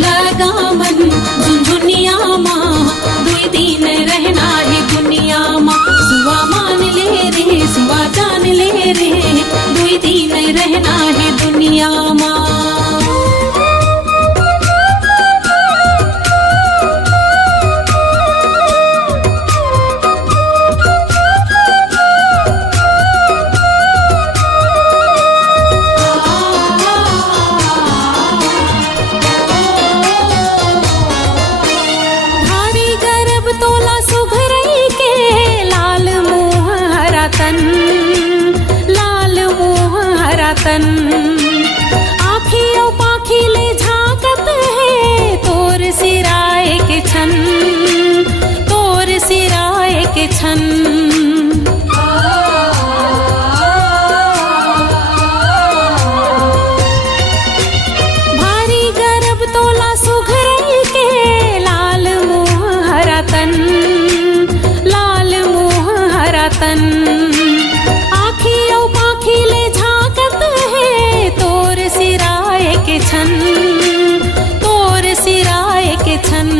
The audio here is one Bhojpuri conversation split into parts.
लगा मन झुनझुनिया माँ, दुई दिन रहना है दुनिया माँ। सुवा मान ले रे सुवा जान ले रे, दुई दिन रहना है दुनिया माँ। आँखियों पाखी ले झांकत है तोर सिराए के छन, तोर सिराए के छन। भारी गर्भ तोला सुघरई के, लाल मुँह हरा तन, लाल मुँह हरा तन। आँखियों पाखी ले तोर सिराए के छन।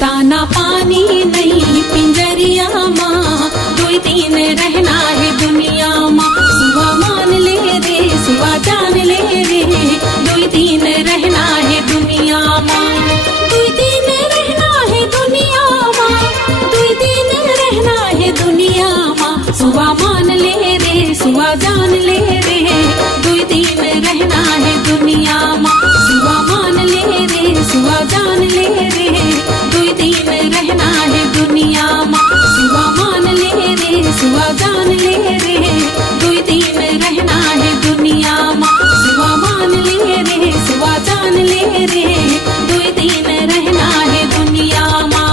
दाना पानी नहीं पिंजरिया माँ, दुई दिन रहना है दुनिया माँ। सुवा मान ले रे सुवा जान ले रे, दुई दिन रहना है दुनिया माँ। दुई दिन रहना है दुनिया माँ, दुई दिन रहना है दुनिया माँ। सुवा मान ले रे सुवा जान ले रे, दुई दिन रहना है दुनिया माँ। सुवा मान ले रे सुवा जान ले रे, दुई दिन रहना है दुनिया माँ। सुवा मान ले रे सुवा जान ले रे, दुई दिन रहना है दुनिया माँ। सुवा मान ले रे सुवा जान ले रे, दुई दिन रहना है दुनिया माँ।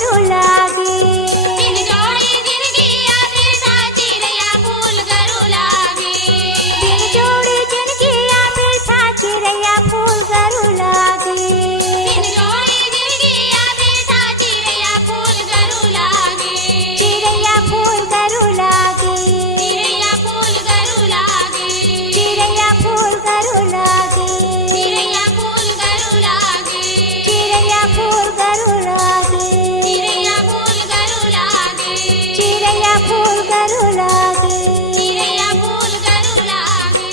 गरु लागे। दिन जोड़ी जिंदगी आते था चिड़ैया फूल गरु लागे। दिन जोड़ी जिंदगी आते था चिड़ैया फूल गरु लागे। दिन जोड़ी जिंदगी आते था चिड़ैया फूल गरु लागे। चिड़ैया फूल गरु लागे। चिड़ैया फूल गरु लागे। चिड़ैया फूल गरु लागे। चिड़ैया फूल गरु लागे। चिड़ैया फूल गरु लागे। चिड़ैया फूल गरु लागे। चिड़ैया फूल गरु लागे। चिड़ैया फूल गरु लागे।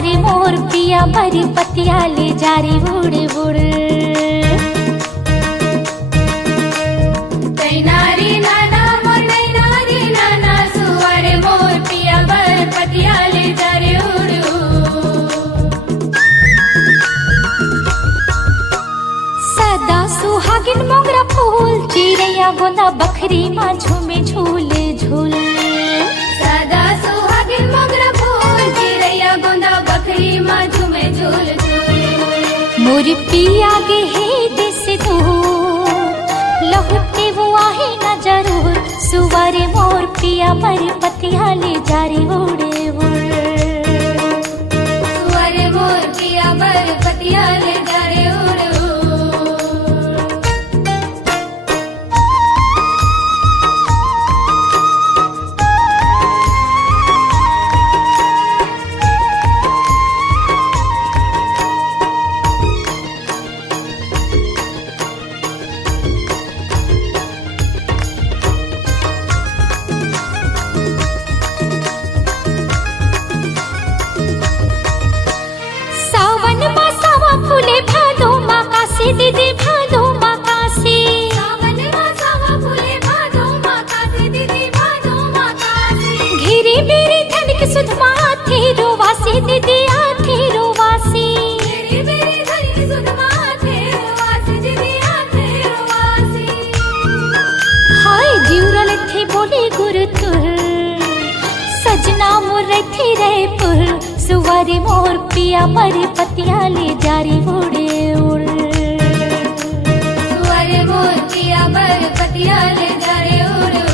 सुवारे मोर पिया बरी पतिया ले जारी बुड़ बुड़ नारी नाना मोर नारी नाना सुवारे मोर पिया बर पतिया ले जा रे उड़ू सदा सुहागिन मोगरा फूल चिड़ैया गोंदा बखरी माँ झूमे झूले झूल सदा सुहागिन मोगरा फूल चिड़ैया गोंदा बकरी माँ झूमे झूल झूल मोर पिया गे हे दिस दूर लहुटे वो आहे न जरूर सुवारे मोर पिया पर पतिया ले जारी उड़े उड़ सुवारे मोर पिया बर पतिया ले जा रे उड़ू सावन मासावा फुले भादो माकासी दीदी भादो माकासी सावन मासावा फुले भादो माकासी दीदी भादो माकासी घिरी मेरी धनिक सुधमा थे रोवासी दीदी आथे रोवासी मेरी मेरी धनी सुधमा थे रोवासी दीदी आथे रोवासी हाय जीवरल थे बोले गुरु तुर सजना मोर थे रे पुर सुवारे मोर पिया पर पतिया ले जारी उड़े उड़ सुवारे मोर पिया बर पतिया ले जा रे उड़ू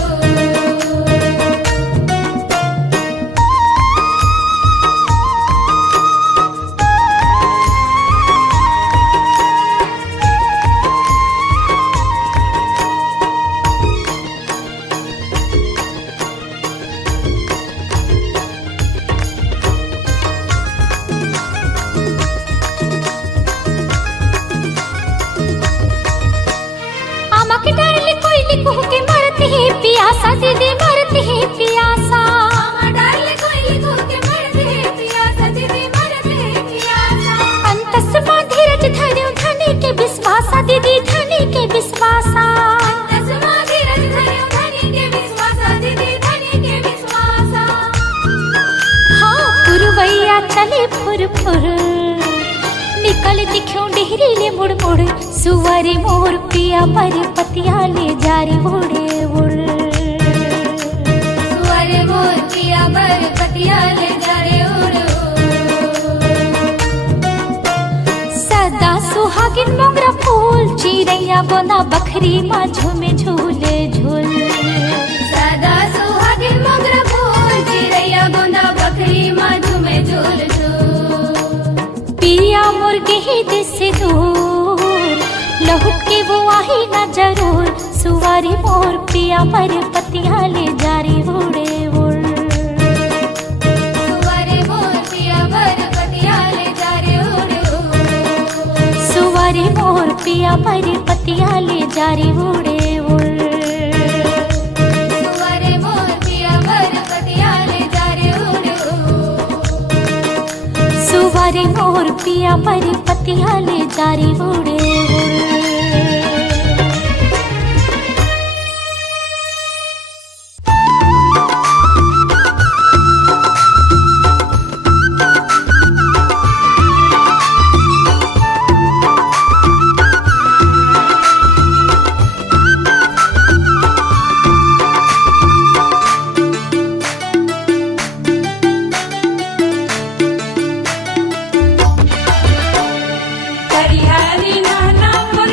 आमक डाल कोयली कुह के मरते हैं पियासा दीदी मरते हैं पियासा मामा डाल कोयली को के मरते हैं पियासा दीदी मरते हैं पियासा अंतस मां धीरज धर्यो धनी के विश्वासा दीदी धनी के विश्वासा दसमा धीरज धर्यो धनी के विश्वासा दीदी धनी के विश्वासा हाँ पुरवैया चले फुर फुर निकल दिख्यो डेहरी ले मुड़ मुड़ सुवारे मोर पिया पर पतिया ले जारी उड़े उड़ सुवारे मोर पिया बर पतिया ले जा रे उड़ू सदा सुहागिन मोगरा फूल चिड़ैया गोंदा बखरी माँ झूमे झूले झूल सदा सुहागिन मोगरा फूल चिड़ैया गोंदा बकरी माँ झूमे झूल झूल पिया मुर्गे ही दिस दूर लहुट के वो आही न जरूर सुवारी मोर पिया पर पतिया ले जारी उड़े उड़ सुवारे मोर पिया बर पतिया ले जा रे उड़ू सुवारी मोर पिया पर पतिया ले जारी उड़े उड़ सुवारे मोर पिया बर पतिया ले जा रे उड़ू सुवारी मोर पिया पर पतिया ले जारी उड़े उड़ हरी हरी नाना मोर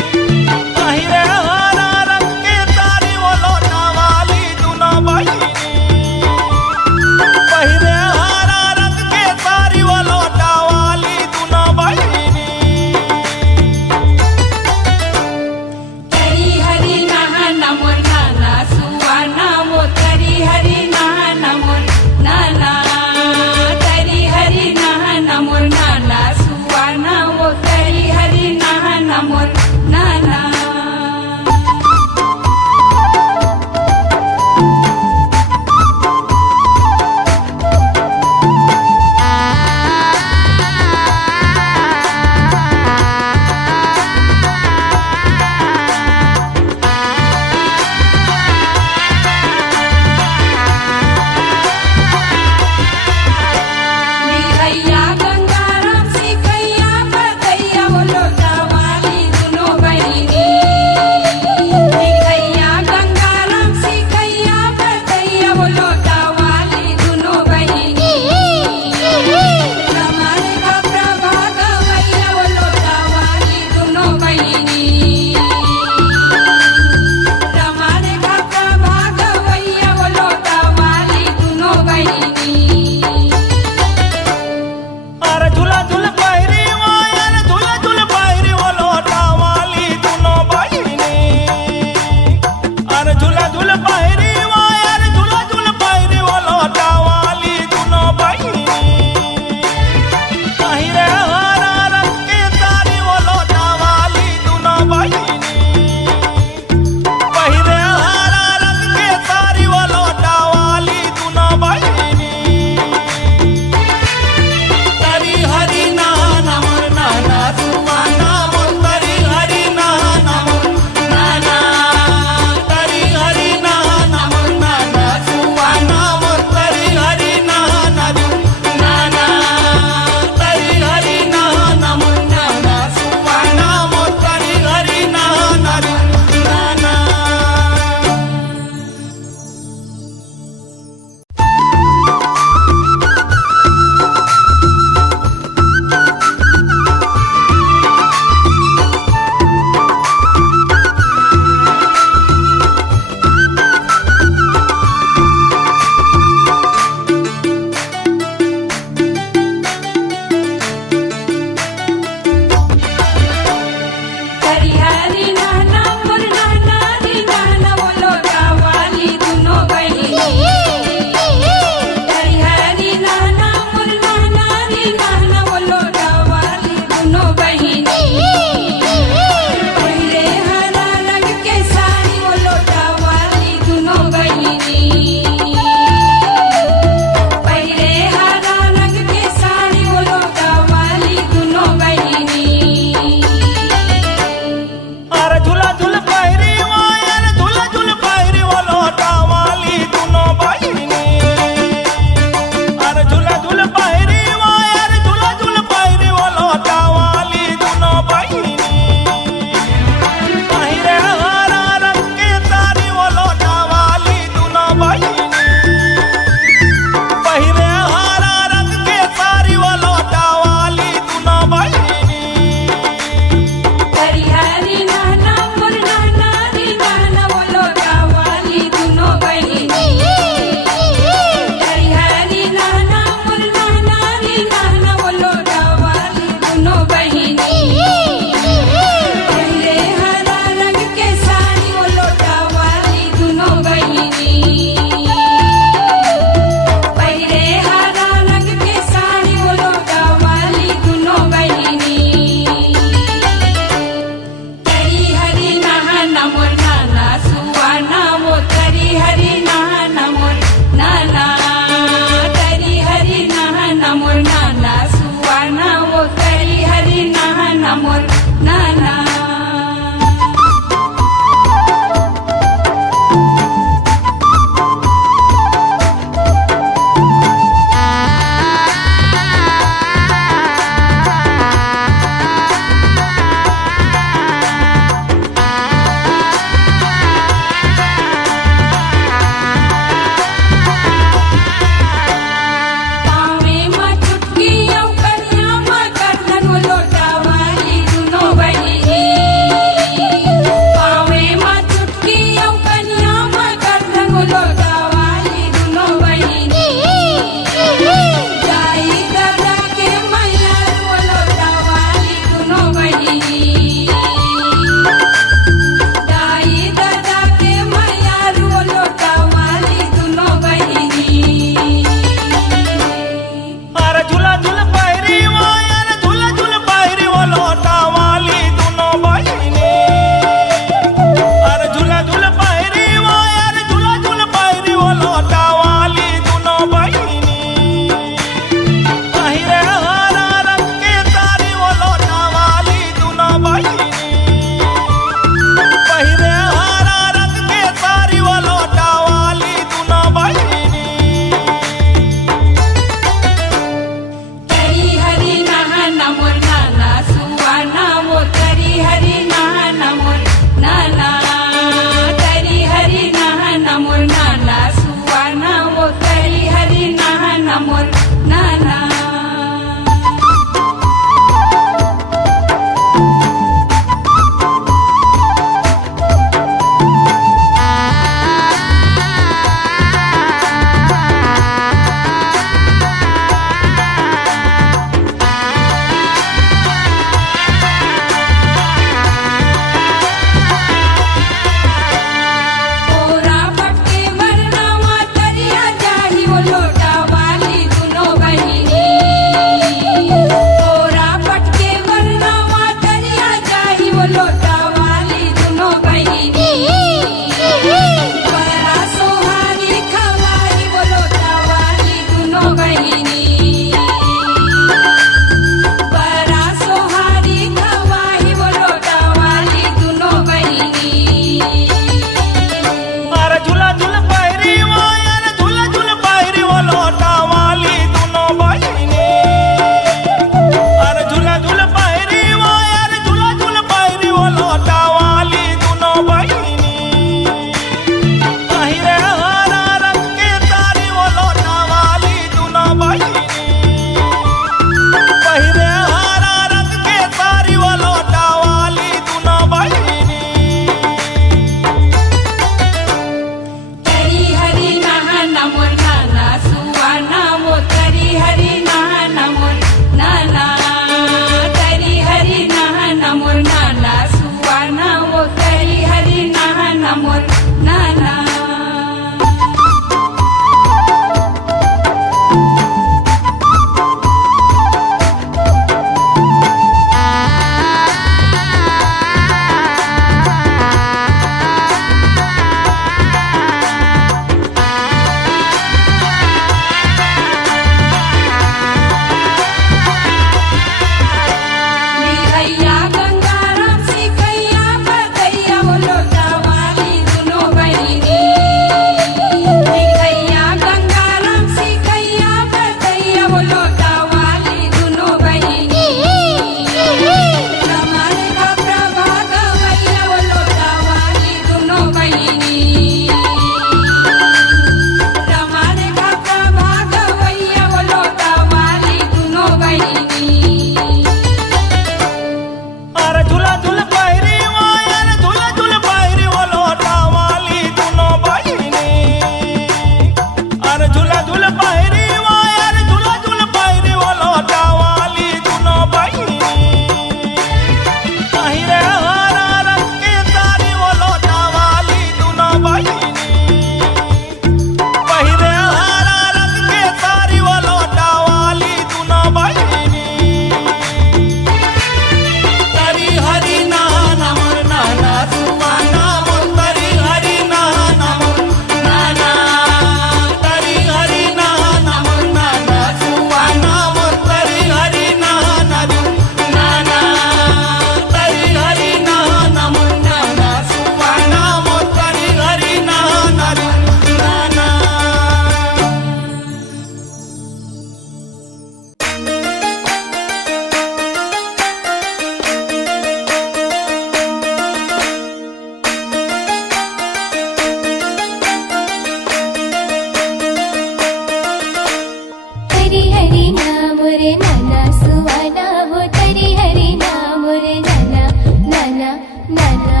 नाना सुवाना हो तरी हरी नाम रे नाना नाना नाना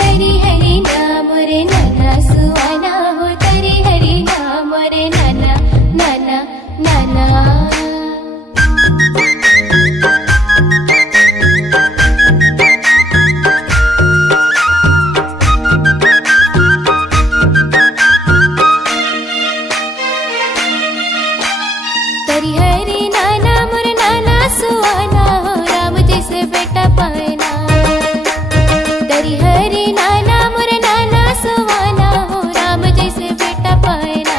तरी हरी नाम रे नाना सुवाना हो तरी हरी नाम रे नाना नाना नाना तरी हरी नाना मोर नाना सुवाना हो राम जैसे बेटा पाना तरी हरी नाना मोर नाना सुवाना हो राम जैसे बेटा पाना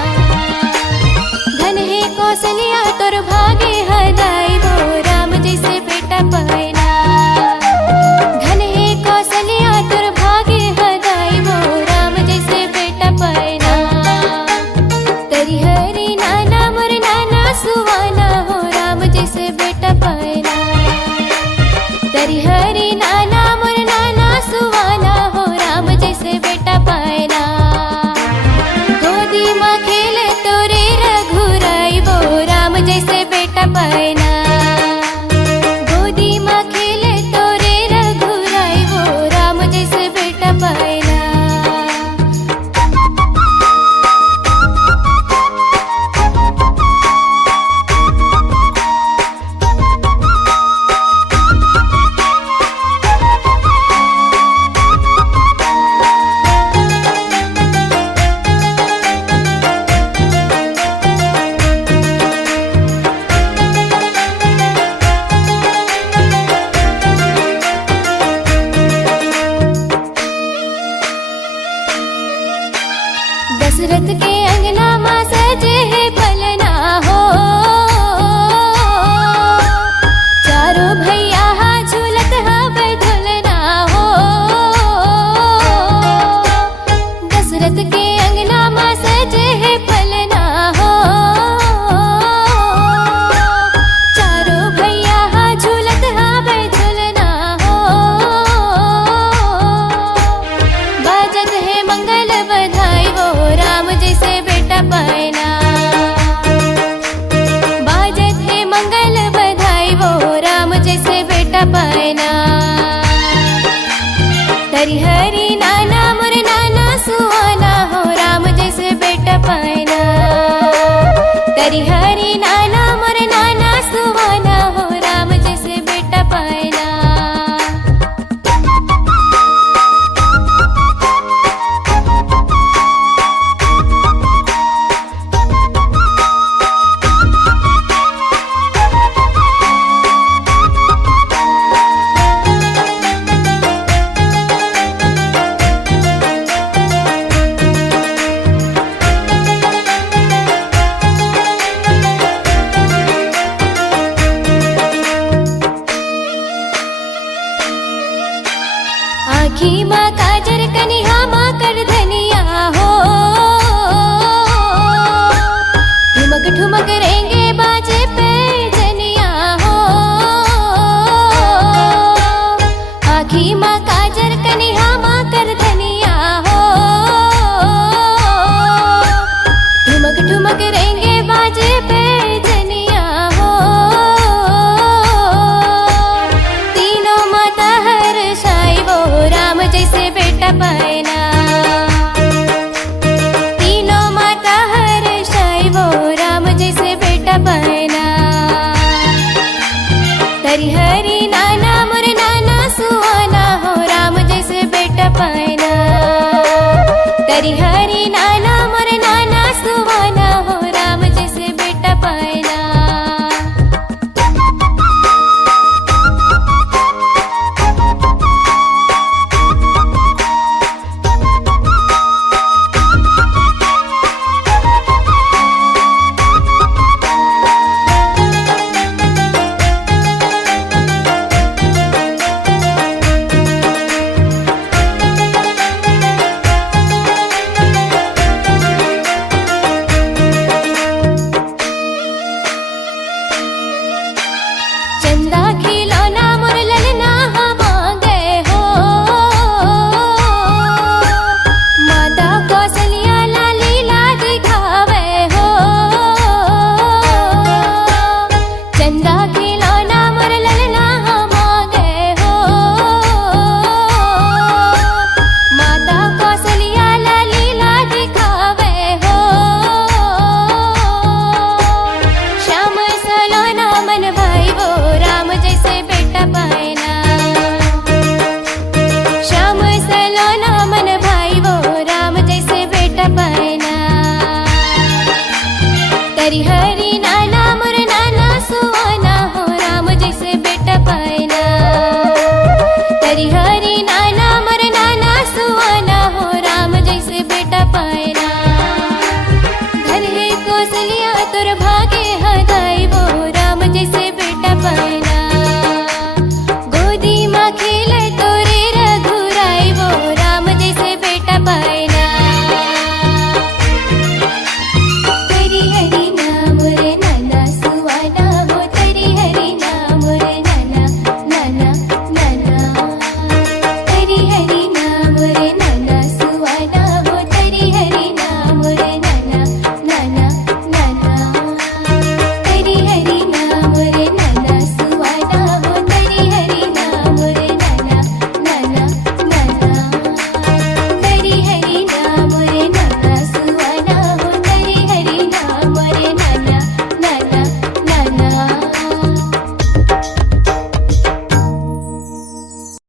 धन है कौशल्या तोर भागे हदाई वो राम जैसे बेटा पाना धन है कौशल्या तोर भागे हदाई वो राम जैसे बेटा पाना तरी हरी नाना मोर नाना सुवाना हो राम जैसे बेटा पाना तरी हरी नाना मोर नाना सुवाना हो राम जैसे बेटा पाना गोदी माँ खेले तोरे रघुराई वो राम जैसे बेटा पाना गोदी माँ खेले तोरे रघुराई वो राम जैसे बेटा पाना दशरथ के अंगना माँ सजे है पलना हो चारों भैया हा झूलत हवे झूलना हो दशरथ के अंगना माँ सजे है पलना हो चारों भैया हा झूलत हवे झूलना हो बाजत है मंगल बधाई वो राम जैसे बेटा पाना बाजत है मंगल बधाई वो राम जैसे बेटा पाना तरी हरी नाना मोर नाना सुहाना हो राम जैसे बेटा पाना तरी हरी नाना मोर नाना सुहाना हो राम जैसे बेटा पाना आँखी माँ काजर कनिहा माँ कर धनिया हो ठुमक ठुमक रेंगे बाजे पे जनिया हो आँखी माँ काजर कनिहा माँ कर धनिया हो ठुमक ठुमक रेंगे बाजे पे जनिया हो तीनों माता हर साई वो राम जैसे बेटा पाना तीनों माता हर साई वो राम जैसे बेटा पाना तरी हरी नाना मोर नाना सुहाना हो राम जैसे बेटा पाना तरी हरी नाना मोर नाना सुहाना हो राम जैसे बेटा पाना गंगा